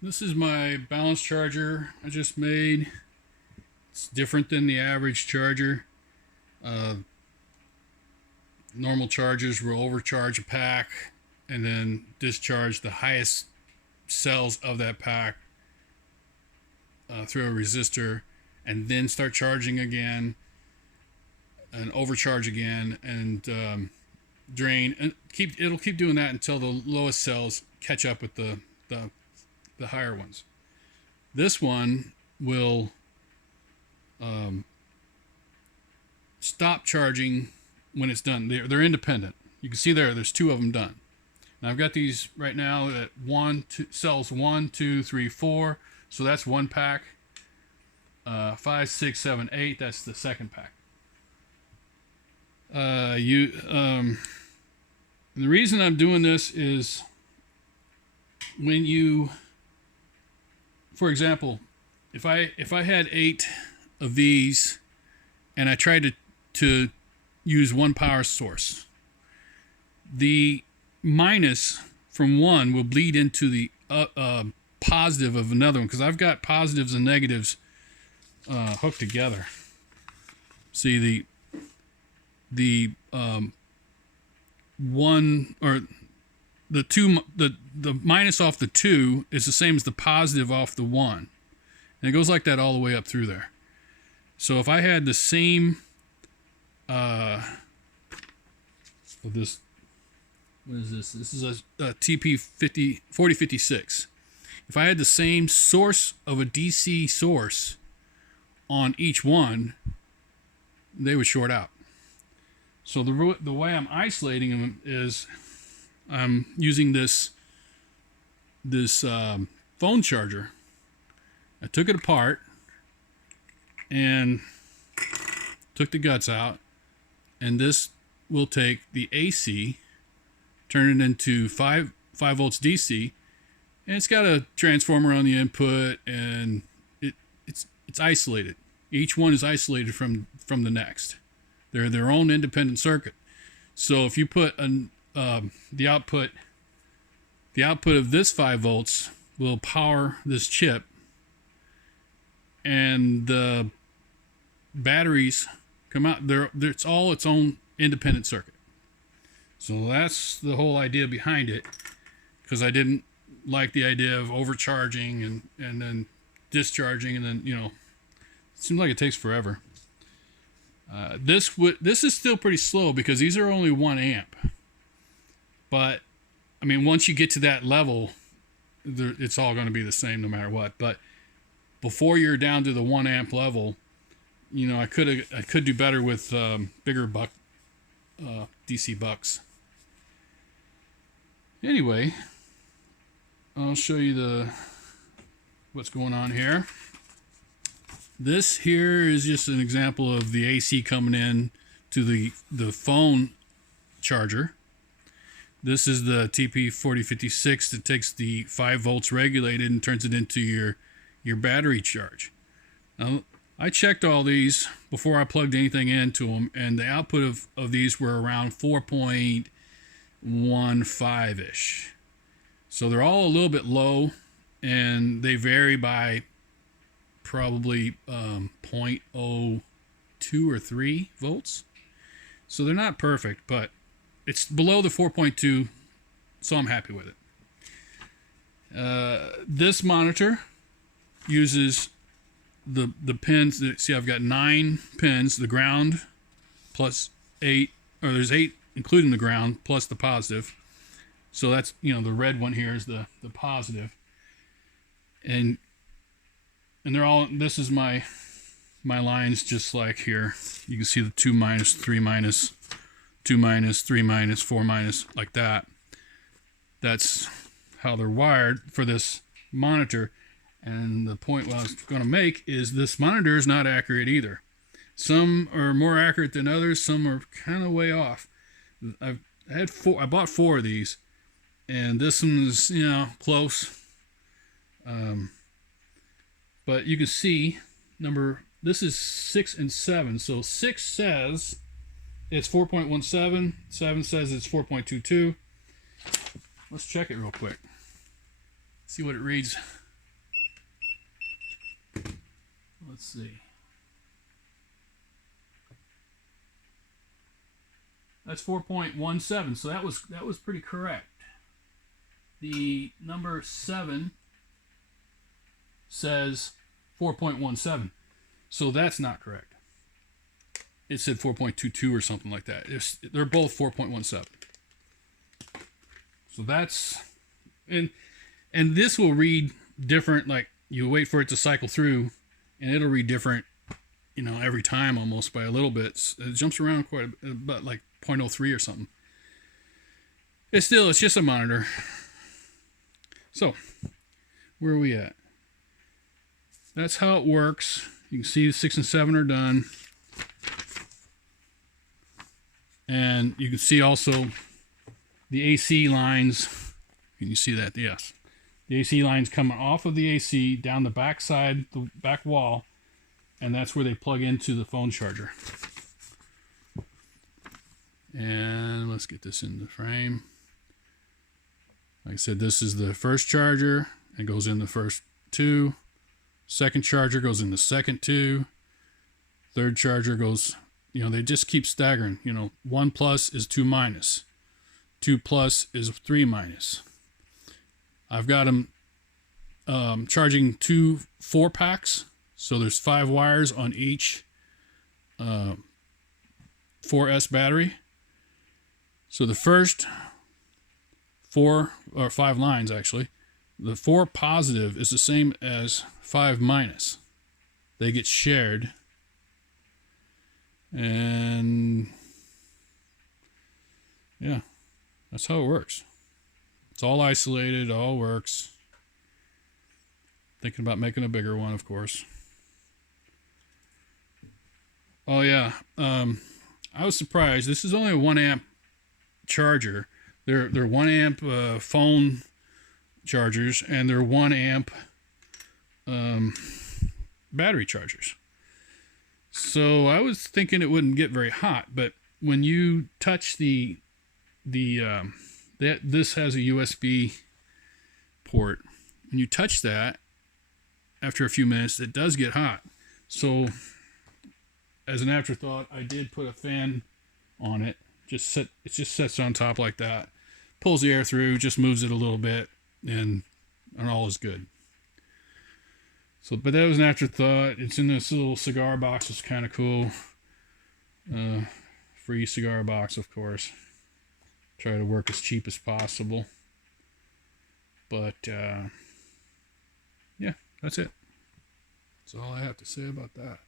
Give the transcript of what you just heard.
This is my balance charger I just made. It's different than the average charger. Uh, Normal chargers will overcharge a pack and then discharge the highest cells of that pack through a resistor and then start charging again and overcharge again and drain, and it'll keep doing that until the lowest cells catch up with the higher ones. This one will stop charging when it's done. They're independent. You can see there's two of them done. Now I've got these right now at cells 1, 2, 3, 4. So that's one pack. 5, 6, 7, 8. That's the second pack. The reason I'm doing this is when you, for example, if I had 8 of these and I tried to use one power source, the minus from one will bleed into the positive of another one, because I've got positives and negatives hooked together. See, the one, or the two, the minus off the 2 is the same as the positive off the 1, and it goes like that all the way up through there. So if I had the same this, what is this? This is a tp4056. If I had the same source of a DC source on each one, they would short out. So the way I'm isolating them is I'm using this phone charger. I took it apart and took the guts out, and this will take the AC, turn it into 5 volts DC, and it's got a transformer on the input, and it's isolated. Each one is isolated from the next. They're their own independent circuit. So if you put the output of this 5 volts will power this chip, and the batteries come out. It's all its own independent circuit. So that's the whole idea behind it, because I didn't like the idea of overcharging and then discharging, and then, it seems like it takes forever. This is still pretty slow because these are only 1 amp. But I mean, once you get to that level, it's all going to be the same no matter what. But before you're down to the 1 amp level, I could do better with bigger DC bucks. Anyway, I'll show you what's going on here. This here is just an example of the AC coming in to the phone charger. This is the TP4056 that takes the 5 volts regulated and turns it into your battery charge. Now, I checked all these before I plugged anything into them, and the output of these were around 4.15-ish. So they're all a little bit low, and they vary by probably 0.02 or 3 volts. So they're not perfect, but it's below the 4.2, so I'm happy with it. This monitor uses the pins. See, I've got 9 pins, the ground plus 8, or there's 8 including the ground plus the positive. So that's, the red one here is the positive. And they're all, this is my lines, just like here. You can see the 2 minus, 3 minus, 2 minus, 3 minus, 4 minus, like that. That's how they're wired for this monitor. And the point I was going to make is this monitor is not accurate either. Some are more accurate than others. Some are kind of way off. I bought 4 of these, and this one's close. But you can see this is 6 and 7. So 6 says it's 4.17. 7 says it's 4.22. Let's check it real quick. See what it reads let's see. That's 4.17, so that was pretty correct. The number 7 says 4.17, so that's not correct. It said 4.22 or something like that. They're both 4.17. So that's, and this will read different. Like, you wait for it to cycle through, and it'll read different, you know, every time almost by a little bit. It jumps around quite a bit, but like 0.03 or something. It's just a monitor. So, where are we at? That's how it works. You can see 6 and 7 are done. And you can see also the AC lines. Can you see that? Yes. The AC lines coming off of the AC down the back side, the back wall, and that's where they plug into the phone charger. And let's get this in the frame. Like I said, this is the first charger. It goes in the first 2. Second charger goes in the second 2. Third charger goes, you know, they just keep staggering. You know, 1 plus is 2 minus. 2 plus is 3 minus. I've got them charging 2 4-packs. So there's 5 wires on each 4S battery. So the first 4 or 5 lines, actually, the 4 positive is the same as 5 minus. They get shared. And yeah, that's how it works. It's all isolated, all works. Thinking about making a bigger one, of course. Oh yeah, I was surprised. This is only a 1 amp charger. They're 1 amp phone chargers, and they're 1 amp battery chargers. So I was thinking it wouldn't get very hot, but when you touch this has a USB port. When you touch that, after a few minutes, it does get hot. So as an afterthought, I did put a fan on it. It just sits on top like that, pulls the air through, just moves it a little bit, and all is good. So, but that was an afterthought. It's in this little cigar box. It's kind of cool. Free cigar box, of course. Try to work as cheap as possible. But yeah, that's it. That's all I have to say about that.